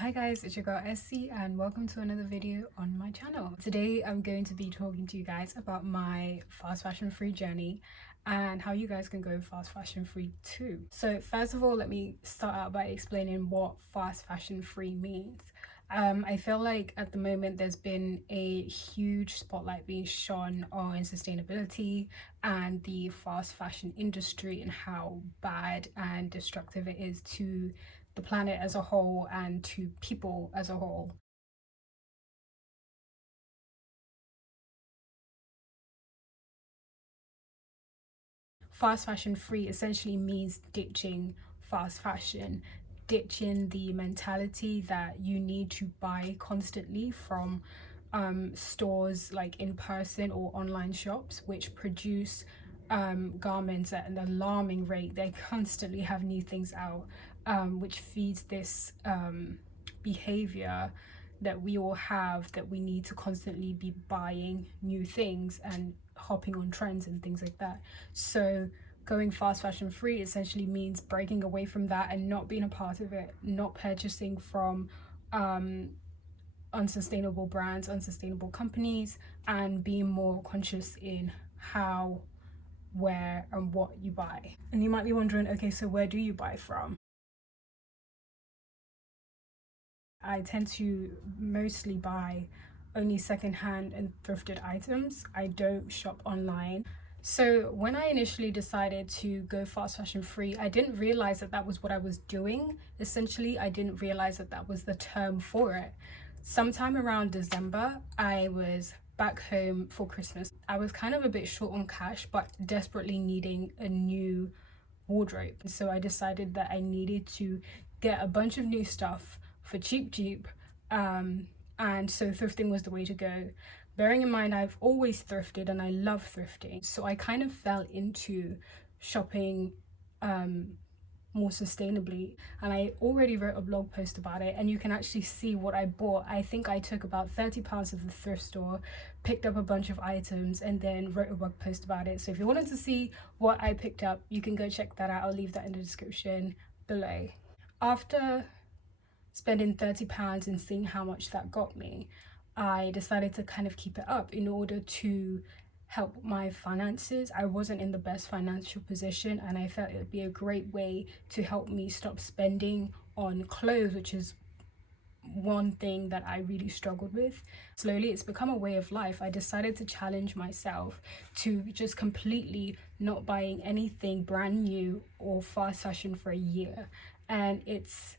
Hi guys, it's your girl Essy and welcome to another video on my channel. Today I'm going to be talking to you guys about my fast fashion free journey and how you guys can go fast fashion free too. So first of all, let me start out by explaining what fast fashion free means. I feel like at the moment there's been a huge spotlight being shone on sustainability and the fast fashion industry and how bad and destructive it is to the planet as a whole and to people as a whole. Fast fashion free essentially means ditching fast fashion, ditching the mentality that you need to buy constantly from stores like in person or online shops, which produce garments at an alarming rate. They constantly have new things out, which feeds this behavior that we all have, that we need to constantly be buying new things and hopping on trends and things like that. So going fast fashion free essentially means breaking away from that and not being a part of it, not purchasing from unsustainable brands, unsustainable companies, and being more conscious in how, where, and what you buy. And you might be wondering, okay, so where do you buy from? I tend to mostly buy only secondhand and thrifted items. I don't shop online. So when I initially decided to go fast fashion free, I didn't realize that that was what I was doing. Essentially, I didn't realize that that was the term for it. Sometime around December, I was back home for Christmas. I was kind of a bit short on cash, but desperately needing a new wardrobe. So I decided that I needed to get a bunch of new stuff for cheap, and so thrifting was the way to go. Bearing in mind I've always thrifted and I love thrifting, so I kind of fell into shopping more sustainably, and I already wrote a blog post about it, and you can actually see what I bought. I think I took about £30 of the thrift store, picked up a bunch of items, and then wrote a blog post about it. So if you wanted to see what I picked up, you can go check that out. I'll leave that in the description below. After spending £30 and seeing how much that got me, I decided to kind of keep it up in order to help my finances. I wasn't in the best financial position, and I felt it would be a great way to help me stop spending on clothes, which is one thing that I really struggled with. Slowly, it's become a way of life. I decided to challenge myself to just completely not buying anything brand new or fast fashion for a year. And it's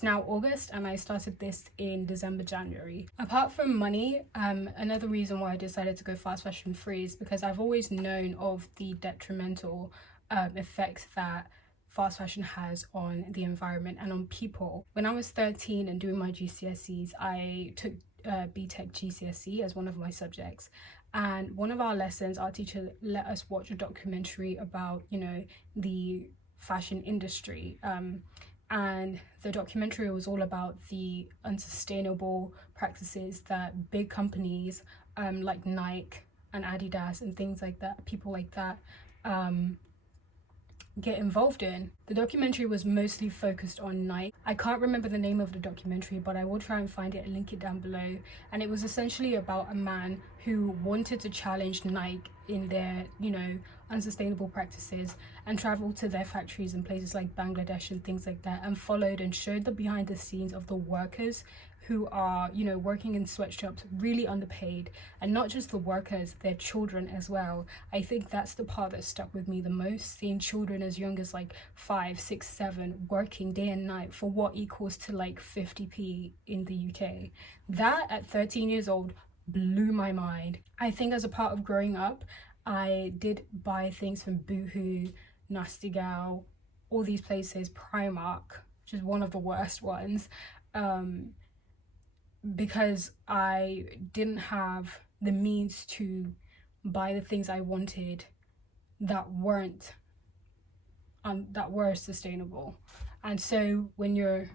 now August, and I started this in December, January. Apart from money, another reason why I decided to go fast fashion free is because I've always known of the detrimental effects that fast fashion has on the environment and on people. When I was 13 and doing my GCSEs, I took BTEC GCSE as one of my subjects. And one of our lessons, our teacher let us watch a documentary about, the fashion industry. And the documentary was all about the unsustainable practices that big companies like Nike and Adidas and things like that, people like that, get involved in. The documentary was mostly focused on Nike. I can't remember the name of the documentary, but I will try and find it and link it down below. And it was essentially about a man who wanted to challenge Nike in their, unsustainable practices, and traveled to their factories in places like Bangladesh and things like that, and followed and showed the behind the scenes of the workers who are, working in sweatshops, really underpaid. And not just the workers, their children as well. I think that's the part that stuck with me the most, seeing children as young as like 5, 6, 7 working day and night for what equals to like 50p in the UK. That at 13 years old blew my mind. I think as a part of growing up, I did buy things from Boohoo, Nasty Gal, all these places, Primark, which is one of the worst ones, because I didn't have the means to buy the things I wanted that were sustainable. And so when you're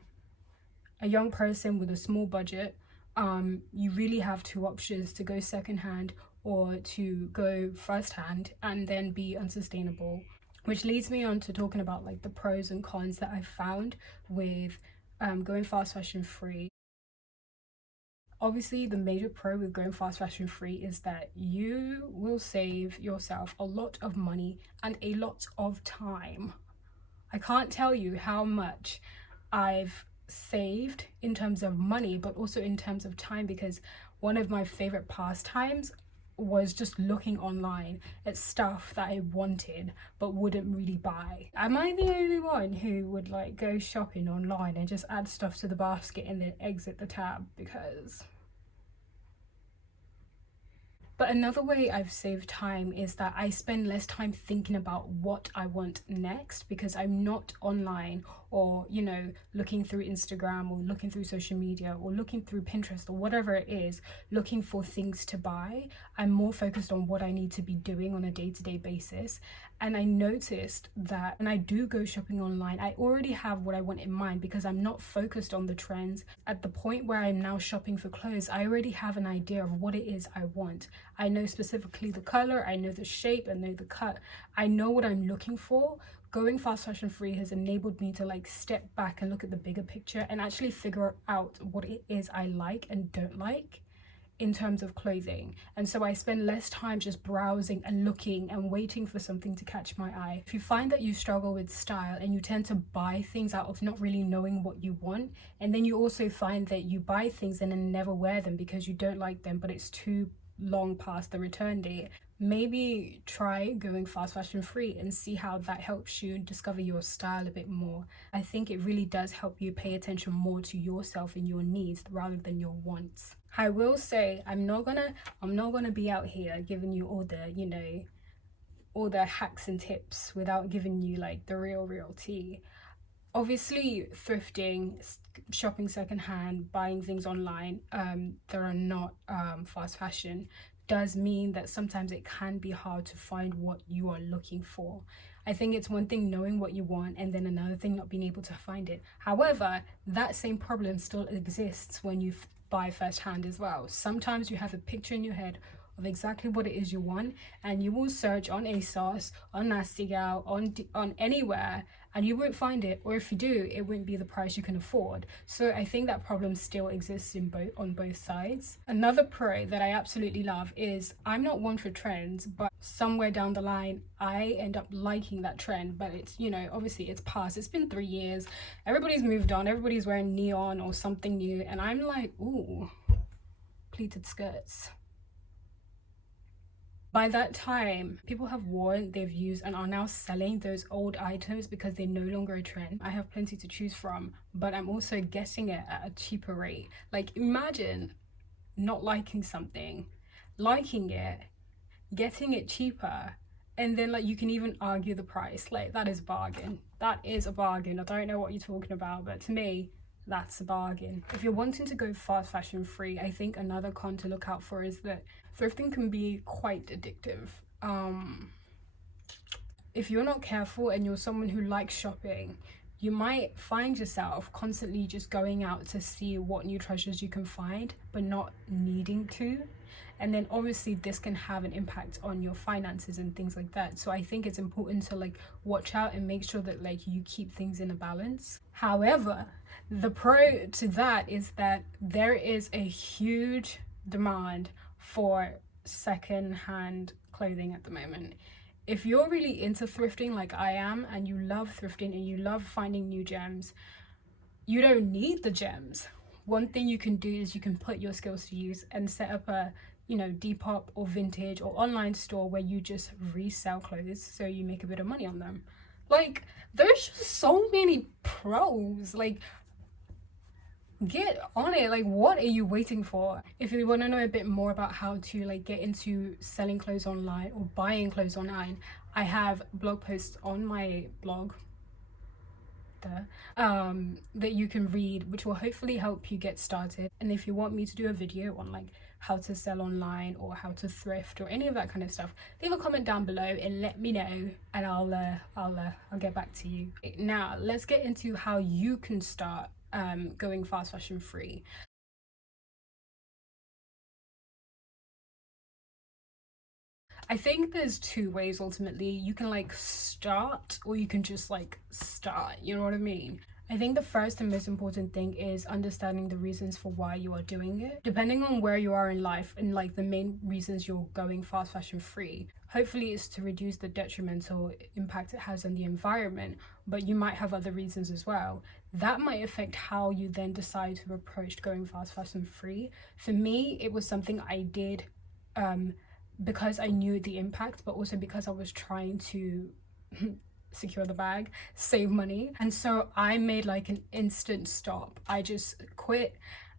a young person with a small budget, you really have two options: to go secondhand or to go firsthand and then be unsustainable. Which leads me on to talking about like the pros and cons that I found with going fast fashion free. Obviously, the major pro with going fast fashion free is that you will save yourself a lot of money and a lot of time. I can't tell you how much I've saved in terms of money, but also in terms of time, because one of my favorite pastimes was just looking online at stuff that I wanted but wouldn't really buy. Am I the only one who would like go shopping online and just add stuff to the basket and then exit the tab? Because but another way I've saved time is that I spend less time thinking about what I want next, because I'm not online or, you know, looking through Instagram or looking through social media or looking through Pinterest or whatever it is, looking for things to buy. I'm more focused on what I need to be doing on a day-to-day basis. And I noticed that when I do go shopping online, I already have what I want in mind because I'm not focused on the trends. At the point where I'm now shopping for clothes, I already have an idea of what it is I want. I know specifically the color, I know the shape, I know the cut, I know what I'm looking for. Going fast fashion free has enabled me to like step back and look at the bigger picture and actually figure out what it is I like and don't like in terms of clothing. And so I spend less time just browsing and looking and waiting for something to catch my eye. If you find that you struggle with style and you tend to buy things out of not really knowing what you want, and then you also find that you buy things and then never wear them because you don't like them but it's too long past the return date, maybe try going fast fashion free and see how that helps you discover your style a bit more. I think it really does help you pay attention more to yourself and your needs rather than your wants. I will say I'm not gonna be out here giving you all the, you know, all the hacks and tips without giving you like the real tea. Obviously, thrifting, shopping secondhand, buying things online that are not fast fashion does mean that sometimes it can be hard to find what you are looking for. I think it's one thing knowing what you want and then another thing not being able to find it. However, that same problem still exists when you buy firsthand as well. Sometimes you have a picture in your head of exactly what it is you want, and you will search on ASOS, on Nasty Gal, on anywhere, and you won't find it, or if you do, it won't be the price you can afford. So I think that problem still exists on both sides. Another pro that I absolutely love is I'm not one for trends, but somewhere down the line I end up liking that trend. But it's, you know, obviously it's past, it's been 3 years, everybody's moved on, everybody's wearing neon or something new, and I'm like, ooh, pleated skirts. By that time, people have worn, they've used, and are now selling those old items because they're no longer a trend. I have plenty to choose from, but I'm also getting it at a cheaper rate. Like, imagine not liking something, liking it, getting it cheaper, and then like you can even argue the price. Like, that is a bargain. That is a bargain. I don't know what you're talking about, but to me, that's a bargain. If you're wanting to go fast fashion free, I think another con to look out for is that thrifting can be quite addictive. If you're not careful and you're someone who likes shopping, you might find yourself constantly just going out to see what new treasures you can find, but not needing to. And then obviously this can have an impact on your finances and things like that. So I think it's important to like watch out and make sure that like you keep things in a balance. However, the pro to that is that there is a huge demand for second-hand clothing at the moment. If you're really into thrifting like I am, and you love thrifting and you love finding new gems, you don't need the gems. One thing you can do is you can put your skills to use and set up a, you know, Depop or Vintage or online store where you just resell clothes so you make a bit of money on them. Like, there's just so many pros. Like, get on it. Like, what are you waiting for? If you want to know a bit more about how to like get into selling clothes online or buying clothes online, I have blog posts on my blog that you can read, which will hopefully help you get started. And if you want me to do a video on like how to sell online or how to thrift or any of that kind of stuff, leave a comment down below and let me know, and I'll get back to you. Now let's get into how you can start going fast fashion free. I think there's two ways ultimately. You can like start, or you can just like start, you know what I mean? I think the first and most important thing is understanding the reasons for why you are doing it. Depending on where you are in life and like the main reasons you're going fast fashion free, hopefully it's to reduce the detrimental impact it has on the environment, but you might have other reasons as well. That might affect how you then decide to approach going fast fashion free. For me, it was something I did because I knew the impact, but also because I was trying to secure the bag, save money. And so I made like an instant stop. I just quit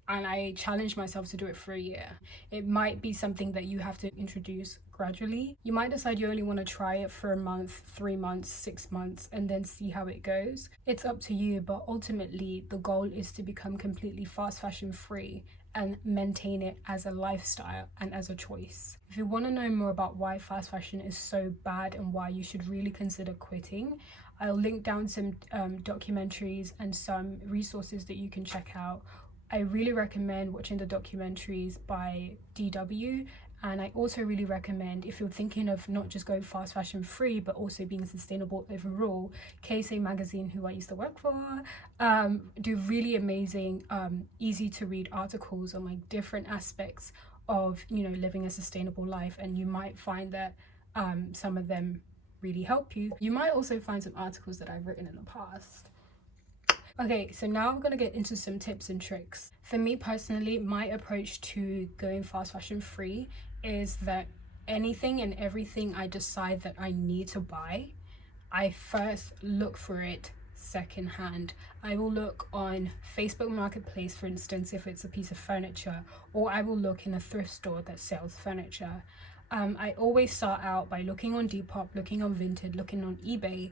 and I challenged myself to do it for a year. It might be something that you have to introduce gradually. You might decide you only want to try it for a month, 3 months, 6 months, and then see how it goes. It's up to you, but ultimately the goal is to become completely fast fashion free and maintain it as a lifestyle and as a choice. If you want to know more about why fast fashion is so bad and why you should really consider quitting, I'll link down some documentaries and some resources that you can check out. I really recommend watching the documentaries by DW, and I also really recommend, if you're thinking of not just going fast fashion free but also being sustainable overall, KSA magazine, who I used to work for, do really amazing easy to read articles on like different aspects of, you know, living a sustainable life, and you might find that some of them really help you. You might also find some articles that I've written in the past. Okay, so now I'm gonna get into some tips and tricks. For me personally, my approach to going fast fashion free is that anything and everything I decide that I need to buy, I first look for it secondhand. I will look on Facebook Marketplace, for instance, if it's a piece of furniture, or I will look in a thrift store that sells furniture. I always start out by looking on Depop, looking on Vinted, looking on eBay,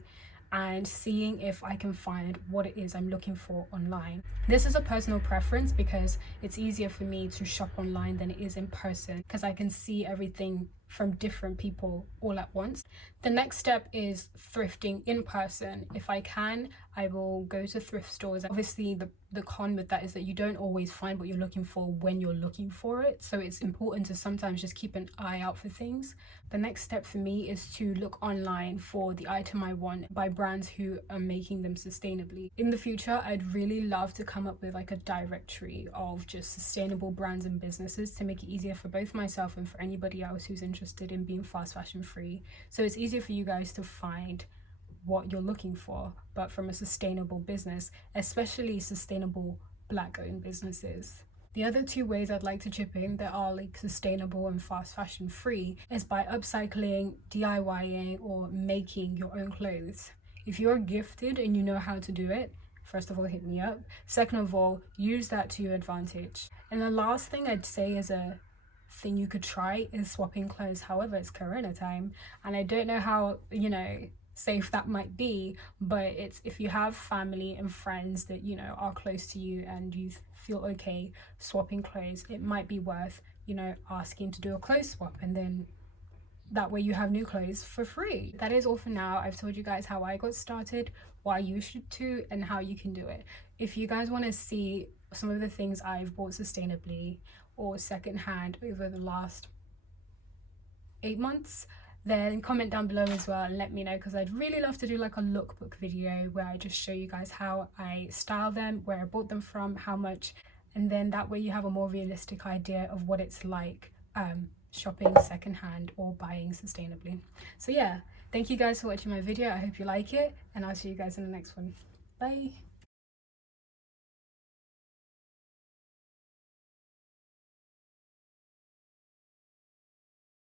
and seeing if I can find what it is I'm looking for online. This is a personal preference because it's easier for me to shop online than it is in person, because I can see everything from different people all at once. The next step is thrifting in person. If I can, I will go to thrift stores. Obviously, the con with that is that you don't always find what you're looking for when you're looking for it. So it's important to sometimes just keep an eye out for things. The next step for me is to look online for the item I want by brands who are making them sustainably. In the future, I'd really love to come up with like a directory of just sustainable brands and businesses to make it easier for both myself and for anybody else who's interested in being fast fashion free. So it's easier for you guys to find what you're looking for, but from a sustainable business, especially sustainable Black owned businesses. The other two ways I'd like to chip in that are like sustainable and fast fashion free is by upcycling, DIYing, or making your own clothes. If you're gifted and you know how to do it, first of all, hit me up. Second of all, use that to your advantage. And the last thing I'd say is a thing you could try is swapping clothes. However, it's Corona time, and I don't know how, you know, safe that might be, but it's, if you have family and friends that, you know, are close to you and you feel okay swapping clothes, it might be worth, you know, asking to do a clothes swap, and then that way you have new clothes for free. That is all for now. I've told you guys how I got started, why you should too, and how you can do it. If you guys want to see some of the things I've bought sustainably or secondhand over the last 8 months, then comment down below as well and let me know, because I'd really love to do like a lookbook video where I just show you guys how I style them, where I bought them from, how much, and then that way you have a more realistic idea of what it's like shopping secondhand or buying sustainably. So yeah, thank you guys for watching my video. I hope you like it, and I'll see you guys in the next one. Bye.